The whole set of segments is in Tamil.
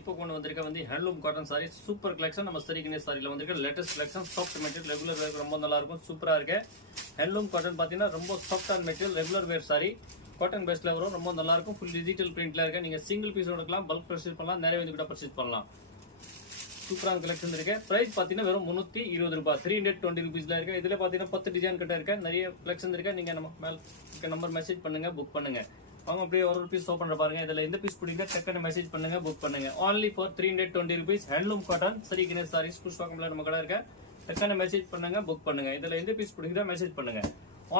இப்போ கொண்டு வந்திருக்க வந்து handloom cotton sorry super collection. நம்ம சரி கணேஷ் சாரியில் வந்திருக்க latest collection. Soft material, regular வேர் ரொம்ப நல்லா இருக்கும், சூப்பரா இருக்கு. ஹேண்ட்லூம் காட்டன் பார்த்தீங்கன்னா ரொம்ப சாஃப்டான மெட்டீரியல், ரெகுலர் வேர் சாரி, காட்டன் பேஸ்ல வரும், ரொம்ப நல்லா இருக்கும். ஃபுல் டிஜிட்டல் பிரிண்ட்ல இருக்கு. நீங்க சிங்கிள் பீஸ் எடுக்கலாம், பல்க் பர்ச்சேஸ் பண்ணலாம், நிறைய வந்து கூட பர்ச்சேஸ் பண்ணலாம். சூப்பரான கலெக்ஷன் இருக்கு. பிரைஸ் பாத்தீங்கன்னா வெறும் 320 ரூபாய், 320 ருபீஸ்ல இருக்கு. இதுல பாத்தீங்கன்னா 10 டிசைன் கிட்ட இருக்கு, நிறைய கலெக்ஷன் இருக்கு. நீங்க நம்ம மேல நம்பர் மெசேஜ் பண்ணுங்க, புக் பண்ணுங்க. அவங்க அப்படியே ஒரு பீஸ் ஓபன் பண்ண பாருங்க. இதுல எந்த பீஸ் பிடிங்க டக்குன்னு மெசேஜ் பண்ணுங்க, புக் பண்ணுங்க. only for 320 rupees handloom cotton சரி கணேஷ் சாரீஸ் புஷ்பாக்கம்ல நம்ம கடை இருக்கு. டக்குன்னு மெசேஜ் பண்ணுங்க, புக் பண்ணுங்க. இதுல எந்த பீஸ் பிடிக்குதோ மெசேஜ் பண்ணுங்க.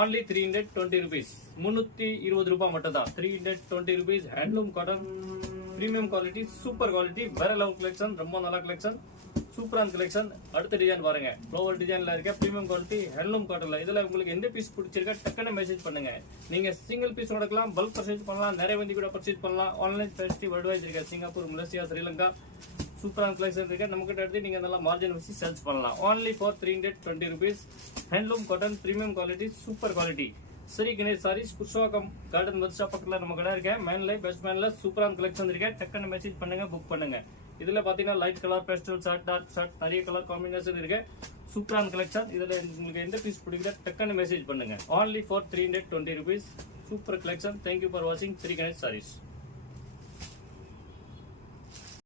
only 320 rupees, 320 ரூபாய் மட்டும் தான். 320 rupees handloom cotton, premium quality, super quality, வேற லெவல் கலெக்ஷன், ரொம்ப நல்ல கலெக்ஷன், சூப்பரான கலெக்ஷன். அடுத்த டிசைன் பாருங்க, ஃப்ளவர் டிசைன்ல இருக்க பிரீமியம் குவாலிட்டி ஹேண்ட்லூம் காட்டன்ல. இதுல உங்களுக்கு எந்த பீஸ் பிடிச்சிருக்கா டக்குன்னு மெசேஜ் பண்ணுங்க. நீங்க சிங்கிள் பீஸ் எடுக்கலாம், பல்க் பர்ச்சேஸ் பண்ணலாம், நிறைய வந்து கூட பர்ச்சேஸ் பண்ணலாம். ஆன்லைன் ஃபெஸ்டிவல் வேர்ல்ட் வைஸ் இருக்கு, சிங்கப்பூர், மலேசியா, ஸ்ரீலங்கா, சூப்பரான கலெக்ஷன் இருக்கு. நம்ம கிட்ட எடுத்து நீங்க நல்லா மார்ஜின் வச்சு சேல்ஸ் பண்ணலாம். only for 320 rupees handloom cotton, premium quality, super quality. சரி Ganesh sarees Purasawalkam garden bus stop பக்கத்துல நம்ம கடை இருக்கேன். மேன்ல பெஸ்ட் மேன்ல சூப்பரான கலெக்ஷன் இருக்கு. டக்குன்னு மெசேஜ் பண்ணுங்க, புக் பண்ணுங்க. இதுல பாத்தீங்கன்னா light colour, pastel shirt, dark shirt, நிறைய கலர் காம்பினேஷன் இருக்கு. சூப்பரான கலெக்ஷன். இதுல உங்களுக்கு எந்த பீஸ் பிடிக்குதோ டக்குன்னு மெசேஜ் பண்ணுங்க. only for 320 rupees super collection. Thank you for வாட்சிங் ஸ்ரீ கணேஷ் சாரீஸ்.